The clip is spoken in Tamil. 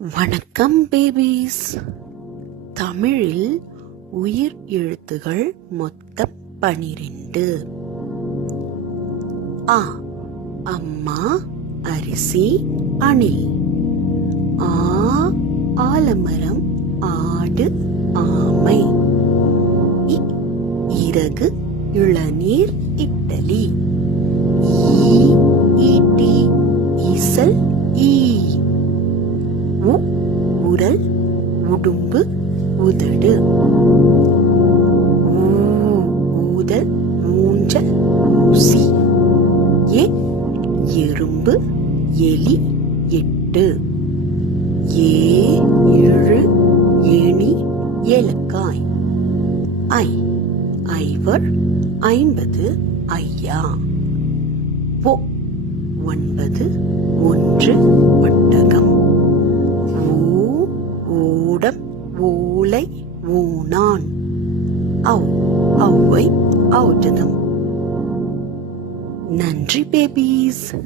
வணக்கம் பேபீஸ். தமிழில் உயிர் எழுத்துகள் மொத்தம் 12. அ அம்மா, அரிசி, அணில். ஆ ஆலமரம், ஆடு, ஆமை. இறகு, இளநீர், இட்டலி. ஈட்டி, ஈசல், ஈ. உரல், உடும்பு, உதடு. ஊதல், மூஞ்சல், ஊசி. எறும்பு, எலி, எட்டு. ஏழு, ஏணி, ஏலக்காய். ஐவர், 50, ஐயா. 9, 1, ஒட்டகம். ஓடம், ஓலை, ஊனான். ஔவை, ஔடதம். நன்றி பேபீஸ்.